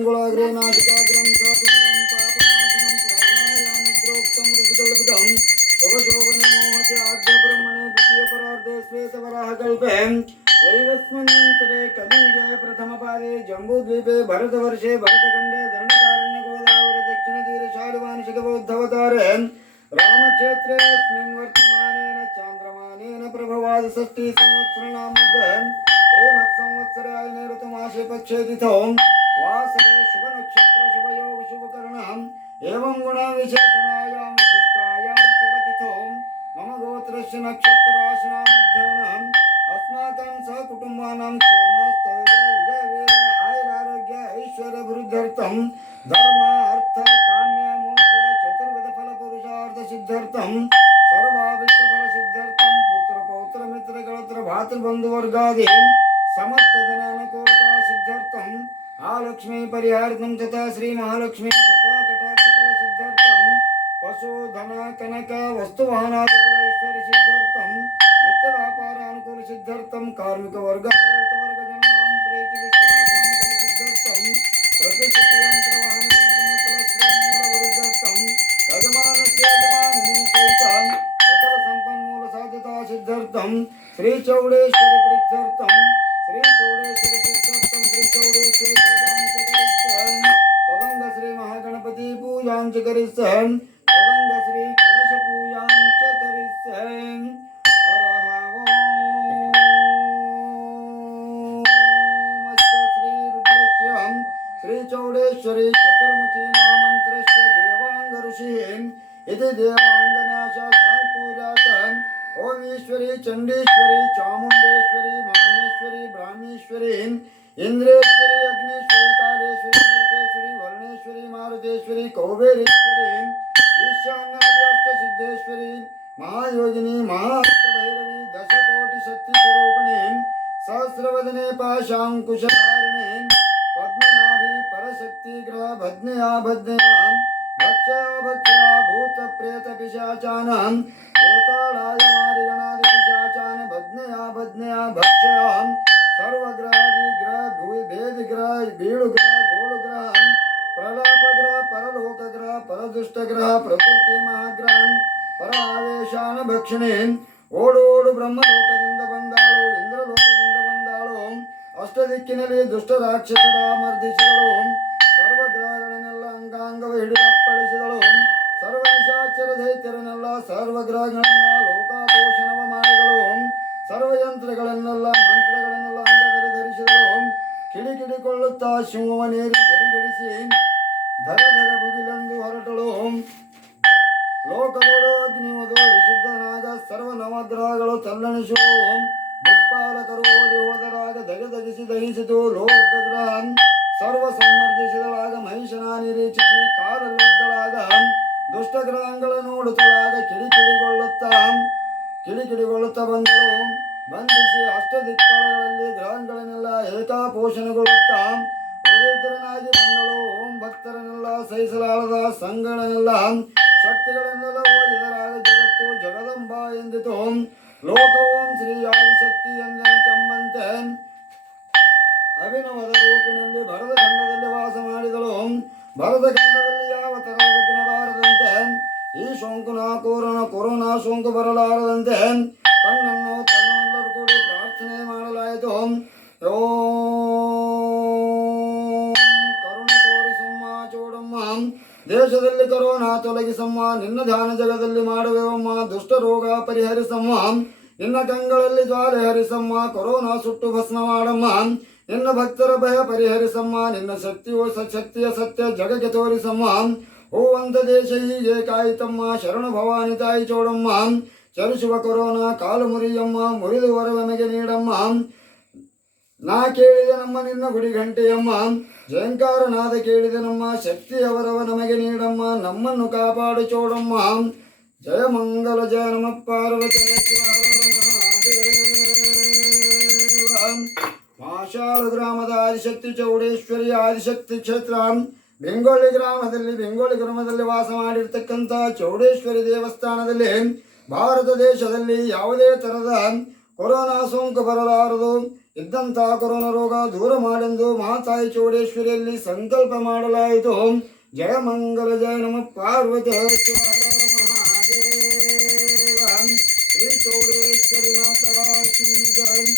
सर्वाङ्गुलाग्रे नासिकाग्रं स्वापिन्दं पापनाशनं प्राणायामद्रोक्तं ऋषिकल्पितं तवशोभने मोहते आद्यब्रह्मणे द्वितीयपरार्धे श्वेतवराहकल्पे वैवस्वन्यन्तरे कलियुगे प्रथमपादे जम्बूद्वीपे भरतवर्षे भरतखण्डे दण्डकारण्य गोदावरी दक्षिणतीरे शालवानिशिखबौद्धवतारे रामक्षेत्रेऽस्मिन् वर्तमानेन चान्द्रमानेन प्रभवाद षष्ठी संवत्सरनामद् प्रेमत्संवत्सरायने ऋतुमासे पक्षे तिथौ वासरे शुभनक्षत्र शुभयोग शुभकरणम् एवं गुणविशेषणायां विशिष्टायां शुभतिथौ मम गोत्रस्य नक्षत्रराशिनामध्ययनम् अस्माकं सहकुटुम्बानां क्षेमस्थैर्य विजयवीर आयुरारोग्य ऐश्वर्यवृद्ध्यर्थं धर्म अर्थ काम्य मोक्ष चतुर्विध फलपुरुषार्थ सिद्ध्यर्थं सर्वाभीष्टफल सिद्ध्यर्थं पुत्र पौत्र मित्र कलत्र भातृबंधुवर्गादि समस्त जनानुकूलता सिद्ध्यर्थं आलक्ष्मी परिहार्थं तथा श्री महालक्ष्मी कृपा कटाक्ष फल सिद्ध्यर्थं पशु धन कनक वस्तुवाहनादि फल ऐश्वर्य सिद्ध्यर्थं नित्य व्यापार अनुकूल सिद्ध्यर्थं कार्मिक वर्ग आडಳಿತ वर्ग जनानां प्रीति विश्वासानुकूल सिद्ध्यर्थं प्रतिष्ठित यंत्र वाहन जन मूल विरुद्धर्थं यजमानस्य यजमानिनी सहितं सकल संपन्मूल साध्यता सिद्ध्यर्थं श्री चौडेश्वरी प्रीत्यर्थं श्री चौडेश्वरी प्रीत्यर्थं श्री चौडेश्वरी पूजां च करिष्यन् तदंग श्री महागणपति पूजां च करिष्यन् तदंग श्री कलश पूजां च करिष्यन् श्री चौडेश्वरी चतुर्मुखी महामंत्रस्य देवांग ऋषिः इति देवांगन्यासा सांकुर्यात् ओम ईश्वरी चंडीश्वरी चामुंडेश्वरी माहेश्वरी ब्राह्मीश्वरी इंद्रेश्वरी अग्निश्वरी कालेश्वरी मृतेश्वरी वर्णेश्वरी मारुतेश्वरी कौबेरेश्वरी ईशान्यादि अष्टसिद्धेश्वरी महायोगिनी महाअष्टभैरवी दशकोटि शक्ति स्वरूपिणी सहस्रवदने पाशांकुशधारिणी पद्मनाभी परशक्ति ग्रह भज्ञया भज्ञया भक्षया भक्षया भूत प्रेत पिशाचानां वेताళाय मारिगणादि पिशाचान भज्ञया भज्ञया भक्षया सर्वग्रहादि ग्रह भेद ग्रह बीड़ ग्रह गोल ग्रह प्रलाप ग्रह परलोक ग्रह परदुष्ट ग्रह प्रकृति महाग्रह पर आवेशान भक्षिणे ಓಡೋಡು ಬ್ರಹ್ಮಲೋಕದಿಂದ ಬಂದಾಳು ಇಂದ್ರಲೋಕದಿಂದ ಬಂದಾಳು ಅಷ್ಟದಿಕ್ಕಿನಲ್ಲಿ ದುಷ್ಟ ರಾಕ್ಷಸರ ಮರ್ದಿಸಿದಳು ಸರ್ವಗ್ರಹಗಳನ್ನೆಲ್ಲ ಅಂಗಾಂಗವ ಹಿಡಿದಪ್ಪಳಿಸಿದಳು ಸರ್ವ ನಿಶಾಚರ ದೈತ್ಯರನ್ನೆಲ್ಲ ಸರ್ವಗ್ರಹಗಳನ್ನ ಲೋಕಾದೋಷಣವ ಮಾಡಿದಳು ಸರ್ವಯಂತ್ರಗಳನ್ನೆಲ್ಲ ಮಂತ್ರಗಳನ್ನೆಲ್ಲ ಅಂಗದಲ್ಲಿ ಧರಿಸಿದಳು ಕಿಡಿಕಿಡಿಕೊಳ್ಳುತ್ತಾ ಸಿಂಹವನೇರಿ ಗಡಿಗಡಿಸಿ ಧರ ಧರ ಭುಗಿಲೆಂದು ಹೊರಟಳು ಲೋಕದೋಡು ಅಗ್ನಿಯುವುದು ವಿಶುದ್ಧನಾಗ ಸರ್ವ ನವಗ್ರಹಗಳು ತಲ್ಲಣಿಸುವು ದಿಕ್ಪಾಲಕರು ಓಡಿ ಹೋದರಾಗ ದಗದಗಿಸಿ ದಹಿಸಿತು ಲೋಕಗ್ರಹ ಸರ್ವ ಸಂವರ್ಧಿಸಿದಳಾಗ ಮಹಿಷನ ನಿರೀಕ್ಷಿಸಿ ಕಾಲಲ್ಲೊದ್ದಳಾಗ ದುಷ್ಟಗ್ರಹಗಳ ನೋಡುತ್ತಲಾಗ ಕಿಡಿಕಿಡಿಗೊಳ್ಳುತ್ತಾ ಬಂದಳು ಬಂಧಿಸಿ ಅಷ್ಟ ದಿಕ್ಪಾಲಗಳಲ್ಲಿ ಗ್ರಹಗಳನ್ನೆಲ್ಲ ಏಕಾಪೋಷಣಗೊಳ್ಳುತ್ತಾ ಉದಯತರನಾಗಿ ಬಂದಳು ಓಂ ಭಕ್ತರನ್ನೆಲ್ಲ ಸಹಿಸಲಾಳದ ಸಂಗಗಳನ್ನೆಲ್ಲ ಶಕ್ತಿಗಳನ್ನೆಲ್ಲ ಓದಿದರಾಗ ಜಗತ್ತು ಜಗದಂಬ ಎಂದಿತು ಲೋಕ ಓಂ ಶ್ರೀ ಆದಿಶಕ್ತಿ ಎಂಬಂತೆ ಅಭಿನವದ ರೂಪಿನಲ್ಲಿ ಭರತಖಂಡದಲ್ಲಿ ವಾಸ ಮಾಡಿದಳು ಭರತಖಂಡದಲ್ಲಿ ಯಾವ ತರದ ವಿಘ್ನ ಬಾರದಂತೆ ಈ ಸೋಂಕು ಕೊರೋನಾ ಸೋಂಕು ಬರಲಾರದಂತೆ ತನ್ನನ್ನು ತನ್ನೆಲ್ಲರೂ ಕೂಡಿ ಪ್ರಾರ್ಥನೆ ಮಾಡಲಾಯಿತು ಕರುಣೆ ತೋರಿಸಮ್ಮ ಚೋಡಮ್ಮ ದೇಶದಲ್ಲಿ ಕರೋನಾ ತೊಲಗಿಸಮ್ಮ ನಿನ್ನ ಧ್ಯಾನ ಜಗದಲ್ಲಿ ಮಾಡುವೆವಮ್ಮ ದುಷ್ಟ ರೋಗ ಪರಿಹರಿಸಮ್ಮ ನಿನ್ನ ಕಂಗಳಲ್ಲಿ ಜ್ವಾಲೆ ಹರಿಸಮ್ಮ ಕೊರೋನಾ ಸುಟ್ಟು ಭಸ್ಮ ಮಾಡಮ್ಮ ನಿನ್ನ ಭಕ್ತರ ಭಯ ಪರಿಹರಿಸಮ್ಮ ನಿನ್ನ ಶಕ್ತಿಯ ಸತ್ಯ ಜಗಕ್ಕೆ ತೋರಿಸಮ್ಮ ಹೂವಂತ ದೇಶ ಹೀಗೆ ಕಾಯಿತಮ್ಮ ಶರಣ ಭವಾನಿ ತಾಯಿ ಚೋಡಮ್ಮ ಚಲಿಸುವ ಕೊರೋನಾ ಕಾಲು ಮುರಿಯಮ್ಮ ಮುರಿದು ವರವ ನಮಗೆ ನೀಡಮ್ಮ ನಾ ಕೇಳಿದೆ ನಮ್ಮ ನಿನ್ನ ಗುಡಿ ಗಂಟೆಯಮ್ಮ ಜಯಂಕಾರನಾದ ಕೇಳಿದೆ ನಮ್ಮ ಶಕ್ತಿ ಅವರವ ನಮಗೆ ನೀಡಮ್ಮ ನಮ್ಮನ್ನು ಕಾಪಾಡು ಚೋಡಮ್ಮ ಜಯ ಮಂಗಲ ಜಯ ನಮ ಪಾರ್ವತಿ ಮಾಶಾಳು ಗ್ರಾಮದ ಆದಿಶಕ್ತಿ ಚೌಡೇಶ್ವರಿ ಆದಿಶಕ್ತಿ ಕ್ಷೇತ್ರ ಬೆಂಗೊಳ್ಳಿ ಗ್ರಾಮದಲ್ಲಿ ವಾಸ ಮಾಡಿರ್ತಕ್ಕಂಥ ಚೌಡೇಶ್ವರಿ ದೇವಸ್ಥಾನದಲ್ಲಿ ಭಾರತ ದೇಶದಲ್ಲಿ ಯಾವುದೇ ತರಹದ ಕೊರೋನಾ ಸೋಂಕು ಬರಲಾರದು. ಇದ್ದಂಥ ಕೊರೋನಾ ರೋಗ ದೂರ ಮಾಡೆಂದು ಮಹಾತಾಯಿ ಚೌಡೇಶ್ವರಿಯಲ್ಲಿ ಸಂಕಲ್ಪ ಮಾಡಲಾಯಿತು. ಜಯ ಮಂಗಲ ಜಯ ನಮ ಪಾರ್ವತೇಶ್ವರ ಮಹಾದೇವ ಶ್ರೀ ಚೌಡೇಶ್ವರಿ ಮಾತಾ ಕೀ ಜಯ.